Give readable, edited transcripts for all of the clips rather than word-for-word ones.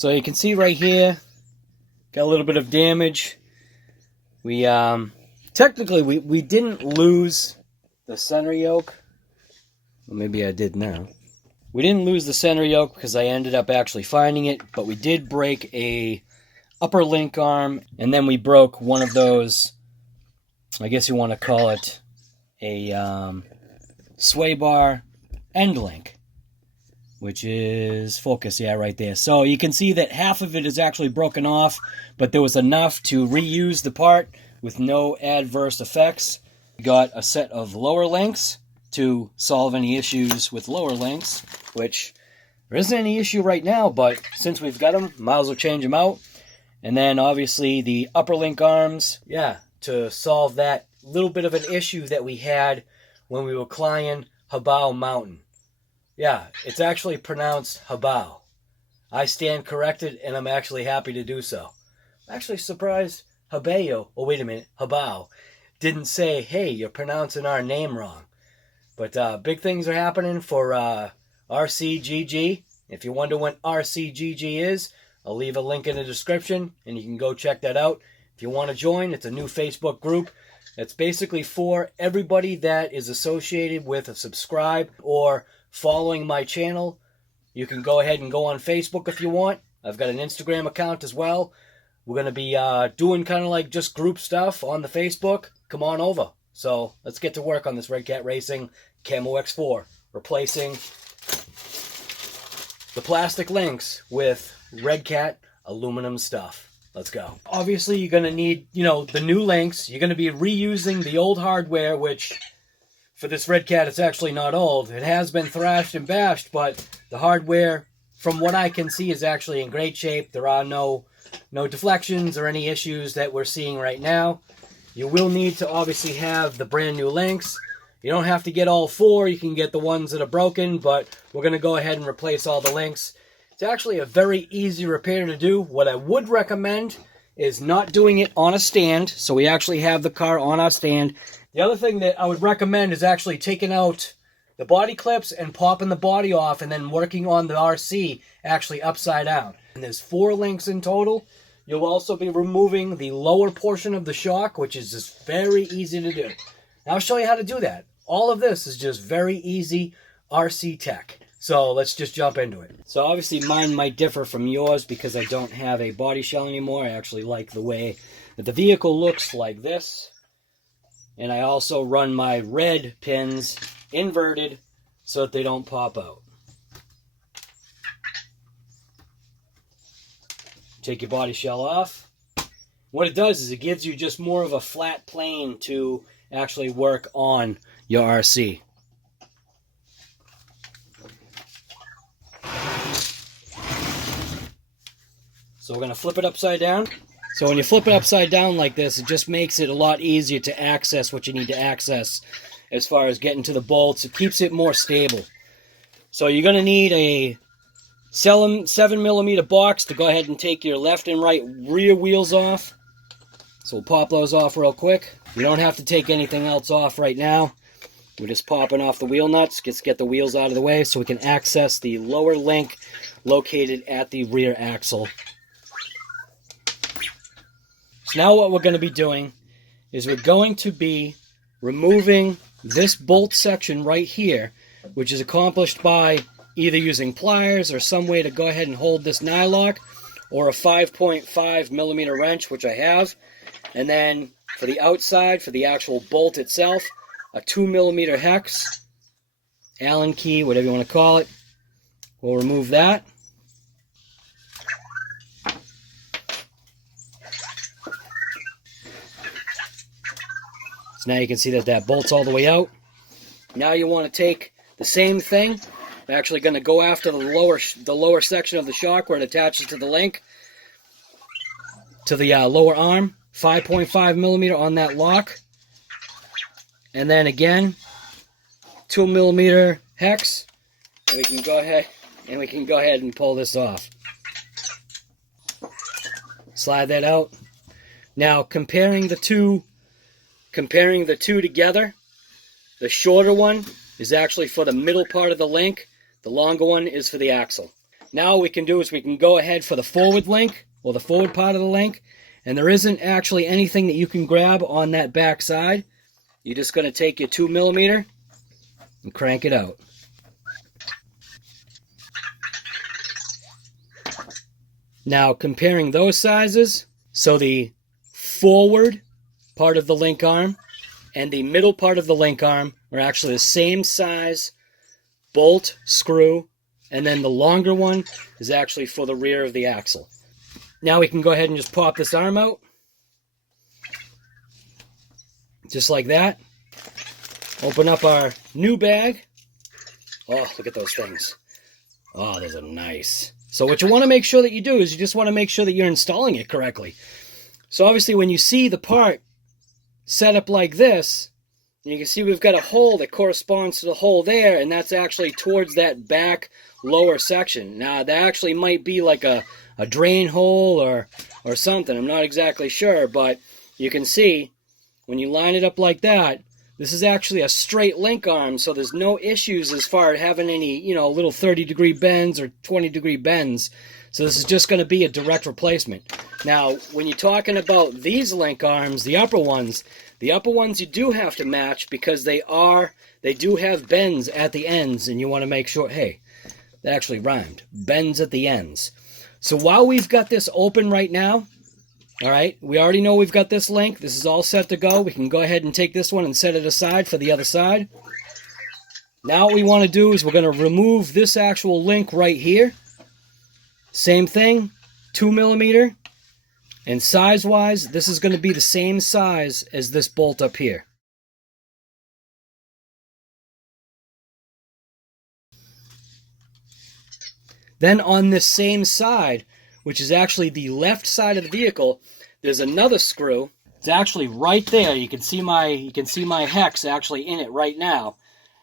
So you can see right here, got a little bit of damage. We technically we didn't lose the center yoke. Well, maybe I did now. We didn't lose the center yoke because I ended up actually finding it, but we did break a upper link arm, and then we broke one of those, I guess you want to call it a sway bar end link, which is focus, yeah, right there. So you can see that half of it is actually broken off, but there was enough to reuse the part with no adverse effects. We got a set of lower links to solve any issues with lower links, which there isn't any issue right now, but since we've got them, might as well change them out. And then obviously the upper link arms, yeah, to solve that little bit of an issue that we had when we were climbing HoBao mountain. Yeah, it's actually pronounced HoBao. I stand corrected, and I'm actually happy to do so. I'm actually surprised HoBao, oh wait a minute, HoBao, didn't say, hey, you're pronouncing our name wrong. But big things are happening for RCGG. If you wonder what RCGG is, I'll leave a link in the description, and you can go check that out. If you want to join, it's a new Facebook group. It's basically for everybody that is associated with a subscribe or following my channel. You can go ahead and go on Facebook if you want. I've got an Instagram account as well. We're going to be doing kind of like just group stuff on the Facebook. Come on over. So let's get to work on this Redcat Racing CAMO X4, replacing the plastic links with Redcat aluminum stuff. Let's go. Obviously, you're going to need, the new links. You're going to be reusing the old hardware, which for this Redcat, it's actually not old. It has been thrashed and bashed, but the hardware, from what I can see, is actually in great shape. There are no deflections or any issues that we're seeing right now. You will need to obviously have the brand new links. You don't have to get all four. You can get the ones that are broken, but we're going to go ahead and replace all the links. It's actually a very easy repair to do. What I would recommend is not doing it on a stand, so we actually have the car on our stand. The other thing that I would recommend is actually taking out the body clips and popping the body off and then working on the RC actually upside down. And there's 4 links in total. You'll also be removing the lower portion of the shock, which is just very easy to do. And I'll show you how to do that. All of this is just very easy RC tech. So let's just jump into it. So obviously mine might differ from yours because I don't have a body shell anymore. I actually like the way that the vehicle looks like this. And I also run my red pins inverted so that they don't pop out. Take your body shell off. What it does is it gives you just more of a flat plane to actually work on your RC. So we're going to flip it upside down. So when you flip it upside down like this, it just makes it a lot easier to access what you need to access as far as getting to the bolts. It keeps it more stable. So you're going to need a 7mm box to go ahead and take your left and right rear wheels off. So we'll pop those off real quick. You don't have to take anything else off right now. We're just popping off the wheel nuts. Just get the wheels out of the way so we can access the lower link located at the rear axle. So now what we're going to be doing is we're going to be removing this bolt section right here, which is accomplished by either using pliers or some way to go ahead and hold this nylock, or a 5.5mm wrench, which I have. And then for the outside, for the actual bolt itself, a 2mm hex, Allen key, whatever you want to call it. We'll remove that. So now you can see that that bolt's all the way out. Now you want to take the same thing. I'm actually going to go after the lower section of the shock where it attaches to the link, to the lower arm. 5.5mm on that lock. And then again, 2mm hex. And we can go ahead and pull this off. Slide that out. Now comparing the two together, the shorter one is actually for the middle part of the link. The longer one is for the axle. Now what we can do is we can go ahead for the forward link, or the forward part of the link, and there isn't actually anything that you can grab on that back side. You're just going to take your 2mm and crank it out. Now comparing those sizes, so the forward part of the link arm and the middle part of the link arm are actually the same size bolt, screw, and then the longer one is actually for the rear of the axle. Now we can go ahead and just pop this arm out. Just like that. Open up our new bag. Oh, look at those things. Oh, those are nice. So what you want to make sure that you do is you just want to make sure that you're installing it correctly. So obviously when you see the part set up like this, you can see we've got a hole that corresponds to the hole there, and that's actually towards that back lower section. Now that actually might be like a drain hole or something. I'm not exactly sure, but you can see when you line it up like that, this is actually a straight link arm, so there's no issues as far as having any, you know, little 30-degree bends or 20-degree bends. So this is just going to be a direct replacement. Now, when you're talking about these link arms, the upper ones you do have to match because they do have bends at the ends, and you want to make sure, hey, that actually rhymed, bends at the ends. So while we've got this open right now, all right, we already know we've got this link. This is all set to go. We can go ahead and take this one and set it aside for the other side. Now what we want to do is we're going to remove this actual link right here. Same thing, 2mm. And size-wise, this is going to be the same size as this bolt up here. Then on this same side, which is actually the left side of the vehicle, there's another screw. It's actually right there. You can see my hex actually in it right now.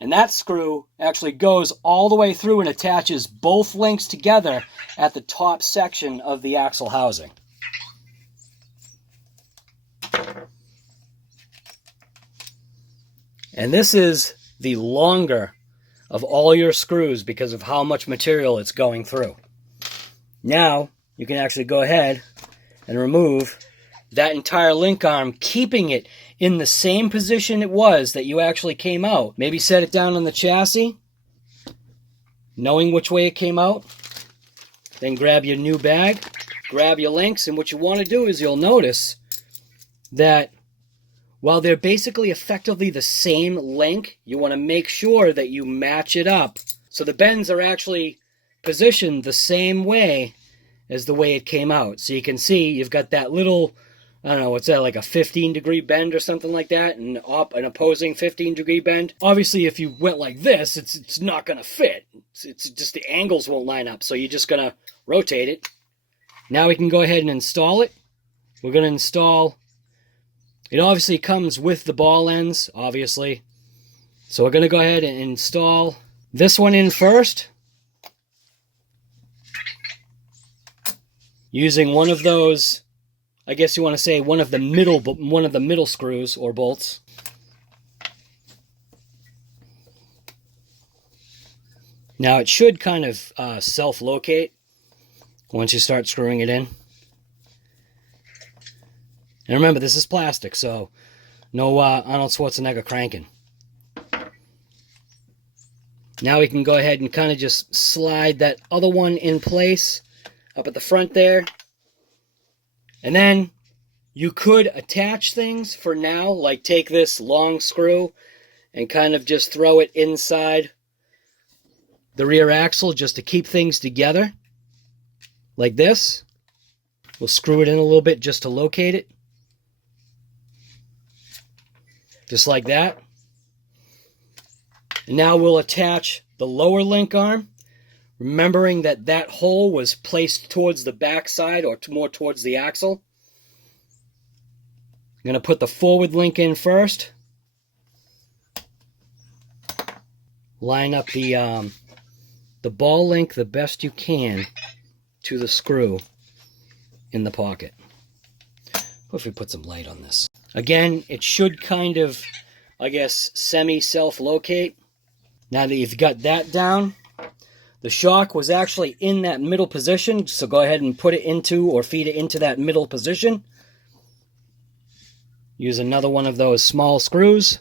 And that screw actually goes all the way through and attaches both links together at the top section of the axle housing. And this is the longer of all your screws because of how much material it's going through. Now, you can actually go ahead and remove that entire link arm, keeping it in the same position it was that you actually came out. Maybe set it down on the chassis, knowing which way it came out. Then grab your new bag, grab your links, and what you want to do is you'll notice that while they're basically effectively the same link, you want to make sure that you match it up. So the bends are actually positioned the same way as the way it came out. So you can see you've got that little, I don't know, what's that, like a 15-degree bend or something like that, and an opposing 15-degree bend. Obviously, if you went like this, it's not going to fit. It's just the angles won't line up, so you're just going to rotate it. Now we can go ahead and install it. We're going to install, it obviously comes with the ball ends, obviously. So we're going to go ahead and install this one in first, using one of those, I guess you want to say one of the middle screws or bolts. Now it should kind of self-locate once you start screwing it in. And remember, this is plastic, so no Arnold Schwarzenegger cranking. Now we can go ahead and kind of just slide that other one in place up at the front there. And then you could attach things for now, like take this long screw and kind of just throw it inside the rear axle just to keep things together, like this. We'll screw it in a little bit just to locate it. Just like that. And now we'll attach the lower link arm, remembering that that hole was placed towards the back side or more towards the axle. I'm going to put the forward link in first. Line up the ball link the best you can to the screw in the pocket. What if we put some light on this? Again, it should kind of, I guess, semi-self-locate. Now that you've got that down, The shock was actually in that middle position, so go ahead and put it into or feed it into that middle position. Use another one of those small screws.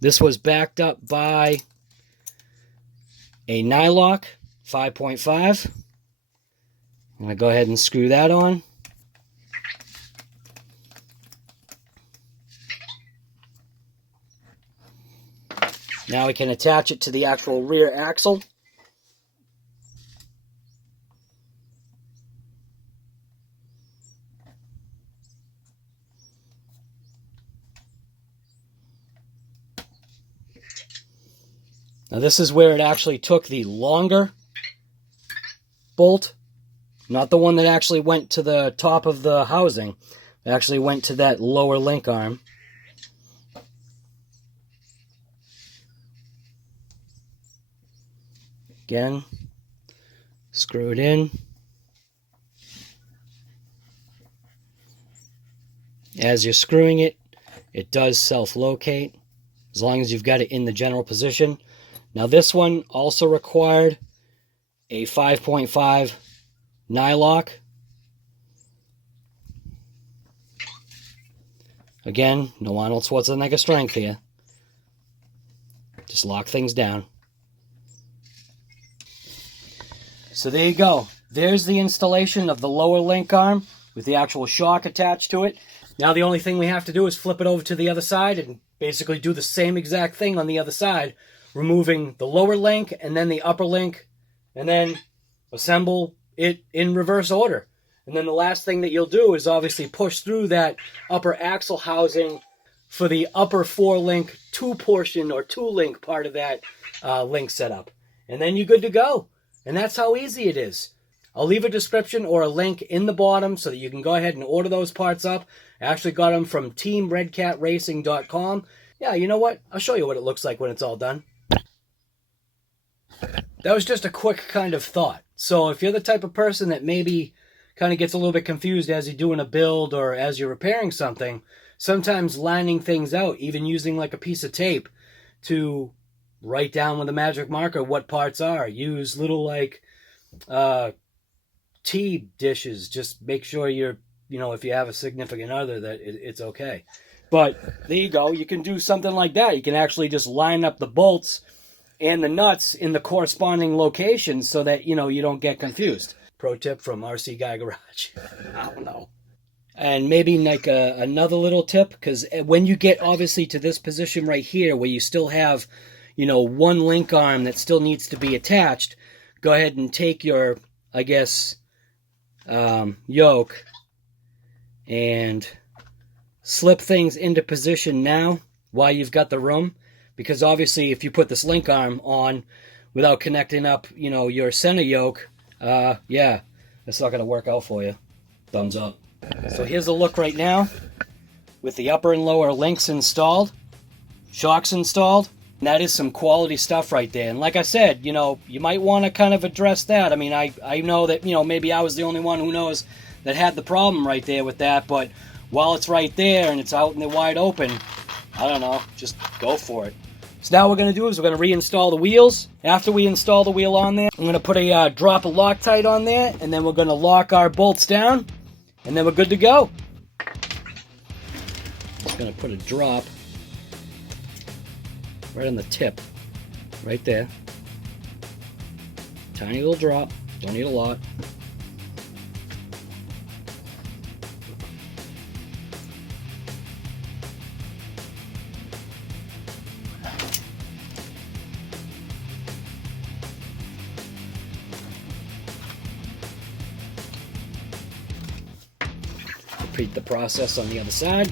This was backed up by a nylock 5.5. I'm going to go ahead and screw that on. Now we can attach it to the actual rear axle. Now this is where it actually took the longer bolt, not the one that actually went to the top of the housing. It actually went to that lower link arm. Again, screw it in. As you're screwing it, it does self-locate as long as you've got it in the general position. Now this one also required a 5.5 nylock. Again, no Arnold Schwarzenegger strength here. Just lock things down. So there you go. There's the installation of the lower link arm with the actual shock attached to it. Now the only thing we have to do is flip it over to the other side and basically do the same exact thing on the other side, removing the lower link and then the upper link, and then assemble it in reverse order. And then the last thing that you'll do is obviously push through that upper axle housing for the upper 4-link 2-portion or 2-link part of that link setup. And then you're good to go. And that's how easy it is. I'll leave a description or a link in the bottom so that you can go ahead and order those parts up. I actually got them from teamredcatracing.com. Yeah, you know what? I'll show you what it looks like when it's all done. That was just a quick kind of thought. So if you're the type of person that maybe kind of gets a little bit confused as you're doing a build or as you're repairing something, sometimes lining things out, even using like a piece of tape to write down with a magic marker what parts are. Use little like tea dishes. Just make sure you're, if you have a significant other, that it's okay. But there you go. You can do something like that. You can actually just line up the bolts and the nuts in the corresponding locations so that, you don't get confused. Pro tip from RC Guy Garage. I don't know. And maybe like another little tip, because when you get obviously to this position right here where you still have, one link arm that still needs to be attached, go ahead and take your, I guess, yoke and slip things into position now while you've got the room. Because obviously if you put this link arm on without connecting up, your center yoke, yeah, that's not going to work out for you. Thumbs up. So here's a look right now with the upper and lower links installed, shocks installed. And that is some quality stuff right there. And like I said, you might want to kind of address that. I mean, I know that, maybe I was the only one who knows that had the problem right there with that. But while it's right there and it's out in the wide open, I don't know, just go for it. So now what we're going to do is we're going to reinstall the wheels. After we install the wheel on there, I'm going to put a drop of Loctite on there, and then we're going to lock our bolts down, and then we're good to go. Just going to put a drop right on the tip, right there. Tiny little drop, don't need a lot. Repeat the process on the other side.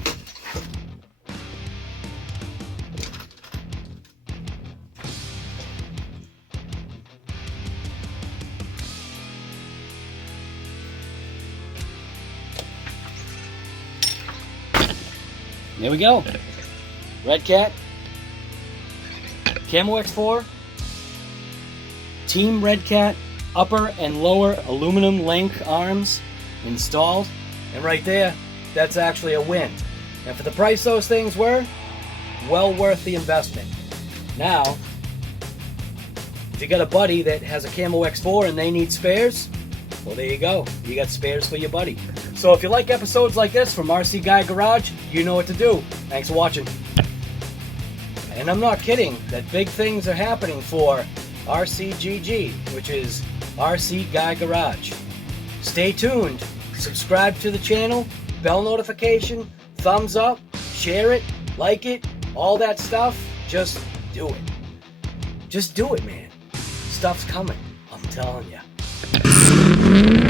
There we go. Redcat, CAMO X4, Team Redcat upper and lower aluminum link arms installed. And right there, that's actually a win. And for the price those things were, well worth the investment. Now, If you got a buddy that has a CAMO X4 and they need spares, well, there you go. You got spares for your buddy. So if you like episodes like this from RC Guy Garage, you know what to do. Thanks for watching. And I'm not kidding that big things are happening for RCGG, which is RC Guy Garage. Stay tuned. Subscribe to the channel, bell notification, thumbs up, share it, like it, all that stuff. Just do it. Just do it, man. Stuff's coming. I'm telling you.